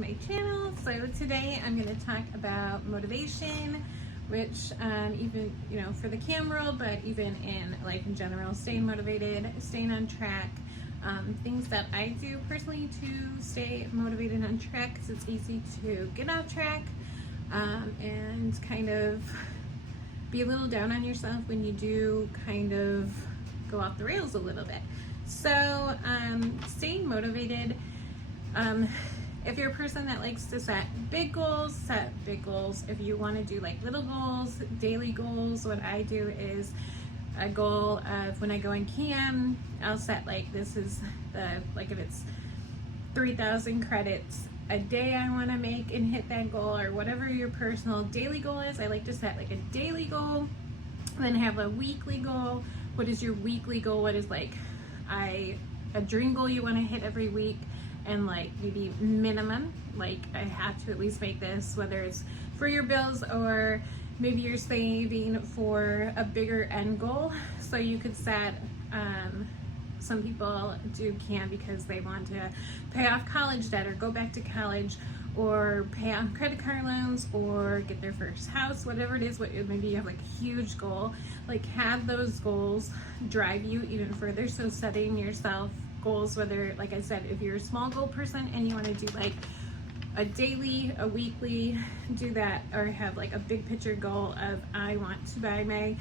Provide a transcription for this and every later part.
to my channel. So today I'm going to talk about motivation, which even, for the camera, but even in life in general, staying motivated, staying on track, things that I do personally to stay motivated on track, because it's easy to get off track and kind of be a little down on yourself when you do kind of go off the rails a little bit. So staying motivated, if you're a person that likes to set big goals, set big goals. If you want to do like little goals, daily goals, what I do is a goal of when I go on cam, I'll set like, this is the, like if it's 3,000 credits a day I want to make and hit that goal, or whatever your personal daily goal is. I like to set like a daily goal, then have a weekly goal. What is your weekly goal? What is like a dream goal you want to hit every week, and like maybe minimum, like I have to at least make this, whether it's for your bills or maybe you're saving for a bigger end goal. So you could set, some people do can because they want to pay off college debt or go back to college or pay off credit card loans or get their first house, whatever it is. Maybe you have like a huge goal, like have those goals drive you even further. So setting yourself goals, whether, like I said, if you're a small goal person and you want to do like a daily, a weekly, do that, or have like a big picture goal of I want to buy my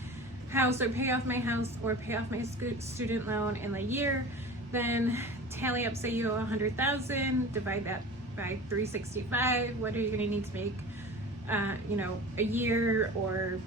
house or pay off my house or pay off my student loan in a year, then tally up, say you owe 100,000, divide that by 365. What are you going to need to make a year or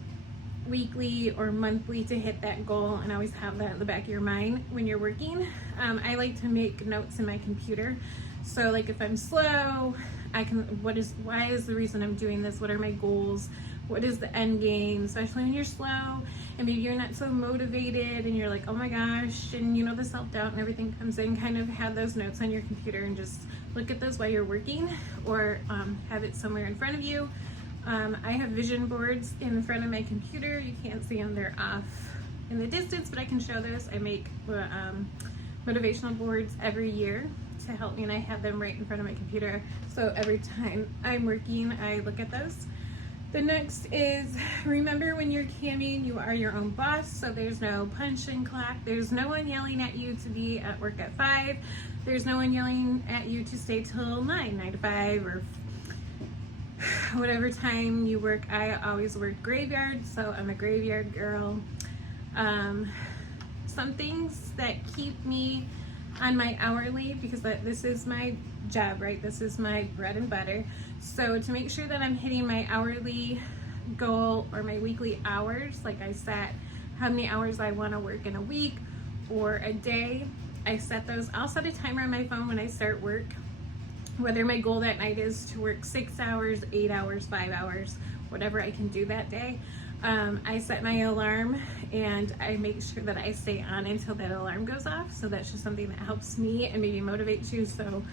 weekly or monthly to hit that goal? And always have that in the back of your mind when you're working. I like to make notes in my computer. So like if I'm slow, I can, why is the reason I'm doing this? What are my goals? What is the end game? Especially when you're slow and maybe you're not so motivated and you're like, oh my gosh, and the self-doubt and everything comes in. Kind of have those notes on your computer and just look at those while you're working, or have it somewhere in front of you. I have vision boards in front of my computer. You can't see them, they're off in the distance, but I can show those. I make motivational boards every year to help me, and I have them right in front of my computer. So every time I'm working, I look at those. The next is, remember when you're camming, you are your own boss. So there's no punch and clock. There's no one yelling at you to be at work at 5. There's no one yelling at you to stay till 9 to 5, or whatever time you work. I always work graveyard, so I'm a graveyard girl. Some things that keep me on my hourly, because this is my job, right? This is my bread and butter. So to make sure that I'm hitting my hourly goal or my weekly hours, like I set how many hours I want to work in a week or a day, I set those. I'll set a timer on my phone when I start work, whether my goal that night is to work 6 hours, 8 hours, 5 hours, whatever I can do that day. I set my alarm and I make sure that I stay on until that alarm goes off. So that's just something that helps me and maybe motivates you. So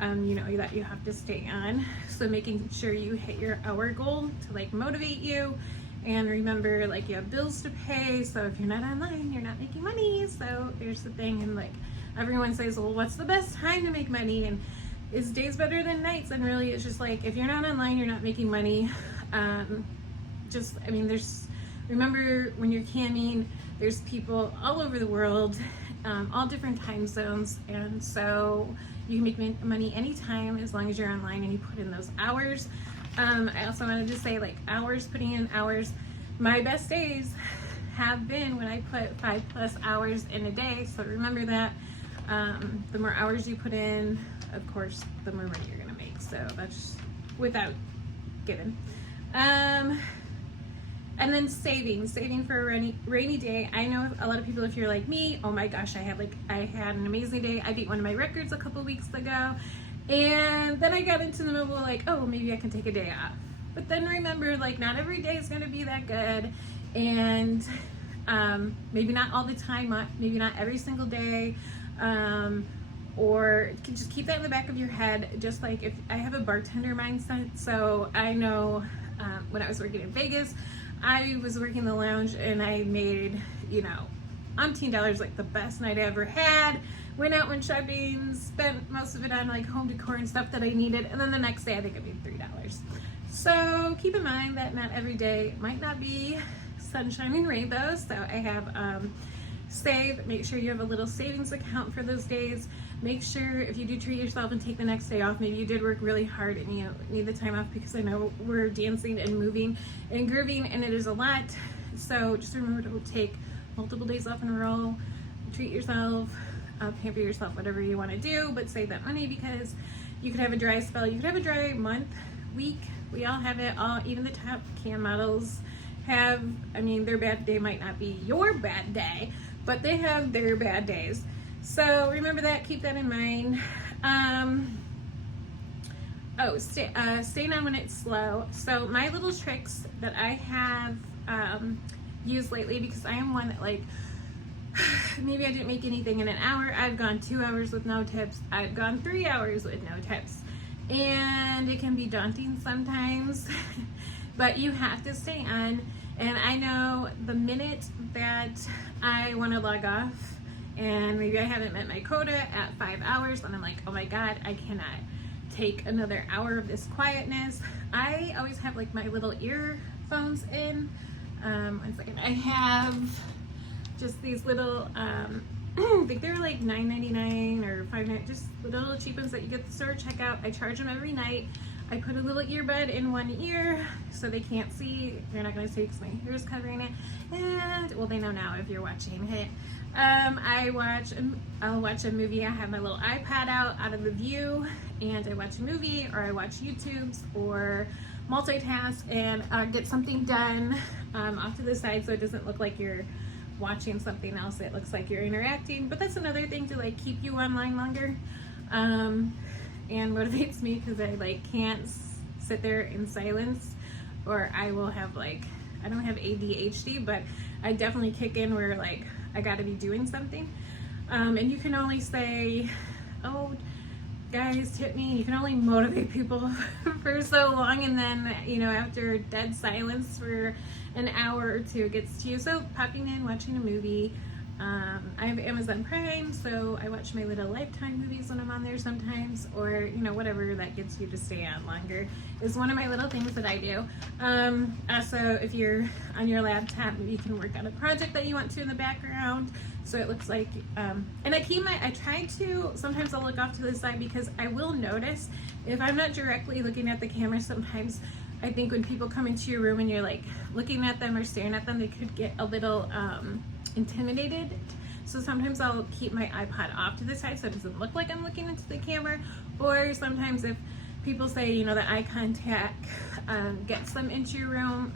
that you have to stay on. So making sure you hit your hour goal to like motivate you. And remember, like, you have bills to pay. So if you're not online, you're not making money. So there's the thing. And like everyone says, well, what's the best time to make money? And is days better than nights? And really it's just like, if you're not online, you're not making money. Remember when you're camming, there's people all over the world, all different time zones, and so you can make money anytime as long as you're online and you put in those hours. I also wanted to say, like, putting in hours, my best days have been when I put 5+ hours in a day. So remember that the more hours you put in, of course, the more money you're gonna make. So that's without given. And then saving for a rainy day. I know a lot of people, if you're like me, oh my gosh, I had an amazing day. I beat one of my records a couple weeks ago, and then I got into the middle like, oh, maybe I can take a day off. But then remember, like, not every day is gonna be that good, and maybe not all the time, maybe not every single day, or just keep that in the back of your head. Just like, if I have a bartender mindset, so I know when I was working in Vegas, I was working the lounge and I made, umpteen dollars, like the best night I ever had. went out, went shopping, spent most of it on like home decor and stuff that I needed, and then the next day I think I made $3. So keep in mind that not every day might not be sunshine and rainbows. So I have save, make sure you have a little savings account for those days. Make sure if you do treat yourself and take the next day off, maybe you did work really hard and you need the time off, because I know we're dancing and moving and grooving and it is a lot. So just remember to take multiple days off in a row, treat yourself, pamper yourself, whatever you want to do, but save that money, because you could have a dry spell, you could have a dry month, week. We all have it, all, even the top cam models have, I mean, their bad day might not be your bad day, but they have their bad days. So remember that, keep that in mind. Staying on when it's slow. So my little tricks that I have used lately, because I am one that, like, maybe I didn't make anything in an hour. I've gone 2 hours with no tips. I've gone 3 hours with no tips. And it can be daunting sometimes, but you have to stay on. And I know the minute that I want to log off and maybe I haven't met my quota at 5 hours, and I'm like, oh my God, I cannot take another hour of this quietness. I always have like my little earphones in. One second. I have just these little, I think they're like $9.99 or $5.99, just little cheap ones that you get at the store. Check out. I charge them every night. I put a little earbud in one ear so they can't see. They're not going to see because my hair is covering it. And, well, they know now if you're watching it. I'll watch a movie. I have my little iPad out of the view, and I watch a movie, or I watch YouTubes, or multitask and get something done off to the side so it doesn't look like you're watching something else. It looks like you're interacting, but that's another thing to like keep you online longer and motivates me, because I like can't sit there in silence, or I will have like, I don't have ADHD, but I definitely kick in where like I got to be doing something, and you can only say, oh guys, tip me. You can only motivate people for so long, and then, you know, after dead silence for an hour or two, it gets to you. So popping in, watching a movie. I have Amazon Prime, so I watch my little Lifetime movies when I'm on there sometimes, or, you know, whatever that gets you to stay on longer is one of my little things that I do. Also, if you're on your laptop, you can work on a project that you want to in the background, so it looks like, and I try to, sometimes I'll look off to the side, because I will notice if I'm not directly looking at the camera, sometimes I think when people come into your room and you're like looking at them or staring at them, they could get a little intimidated. So sometimes I'll keep my iPod off to the side so it doesn't look like I'm looking into the camera. Or sometimes if people say, you know, that eye contact gets them into your room,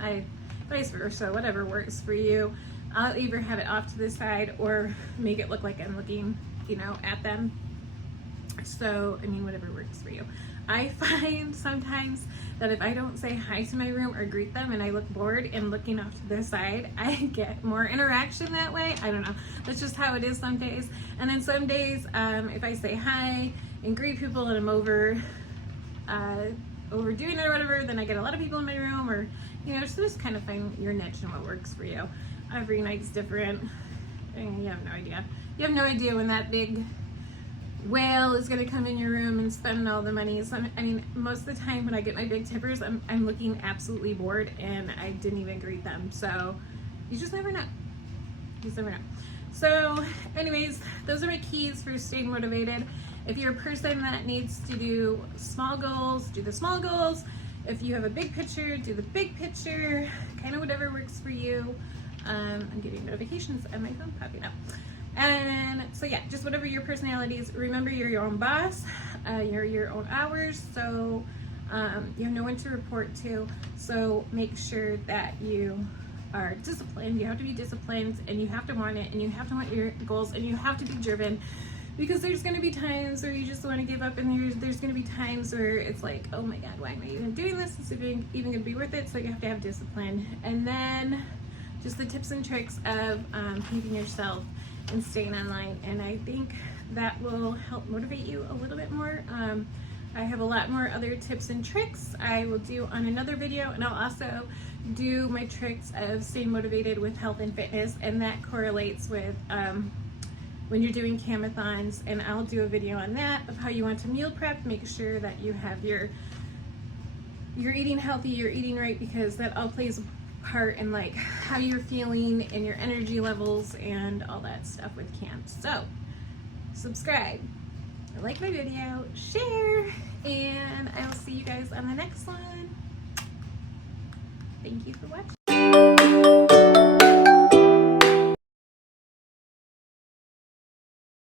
vice versa, whatever works for you, I'll either have it off to the side or make it look like I'm looking, you know, at them. So, I mean, whatever works for you. I find sometimes that if I don't say hi to my room or greet them and I look bored and looking off to the side, I get more interaction that way. I don't know. That's just how it is some days. And then some days, if I say hi and greet people and I'm overdoing it or whatever, then I get a lot of people in my room, or, you know, so just kind of find your niche and what works for you. Every night's different. And you have no idea. You have no idea when that big whale is going to come in your room and spend all the money. So, I mean, most of the time when I get my big tippers, I'm looking absolutely bored and I didn't even greet them. So you just never know. You just never know. So anyways, those are my keys for staying motivated. If you're a person that needs to do small goals, do the small goals. If you have a big picture, do the big picture. Kind of whatever works for you. I'm getting notifications on my phone popping up. And so yeah, just whatever your personality is. Remember, you're your own boss. You're your own hours. So you have no one to report to. So make sure that you are disciplined. You have to be disciplined, and you have to want it, and you have to want your goals, and you have to be driven, because there's going to be times where you just want to give up, and there's going to be times where it's like, oh my God, why am I even doing this? Is it even going to be worth it? So you have to have discipline. And then just the tips and tricks of keeping yourself and staying online, and I think that will help motivate you a little bit more. I have a lot more other tips and tricks I will do on another video, and I'll also do my tricks of staying motivated with health and fitness, and that correlates with when you're doing camathons, and I'll do a video on that of how you want to meal prep. Make sure that you have you're eating healthy, you're eating right, because that all plays a part in like how you're feeling and your energy levels and all that stuff with camps. So subscribe, like my video, share, and I'll see you guys on the next one. Thank you for watching.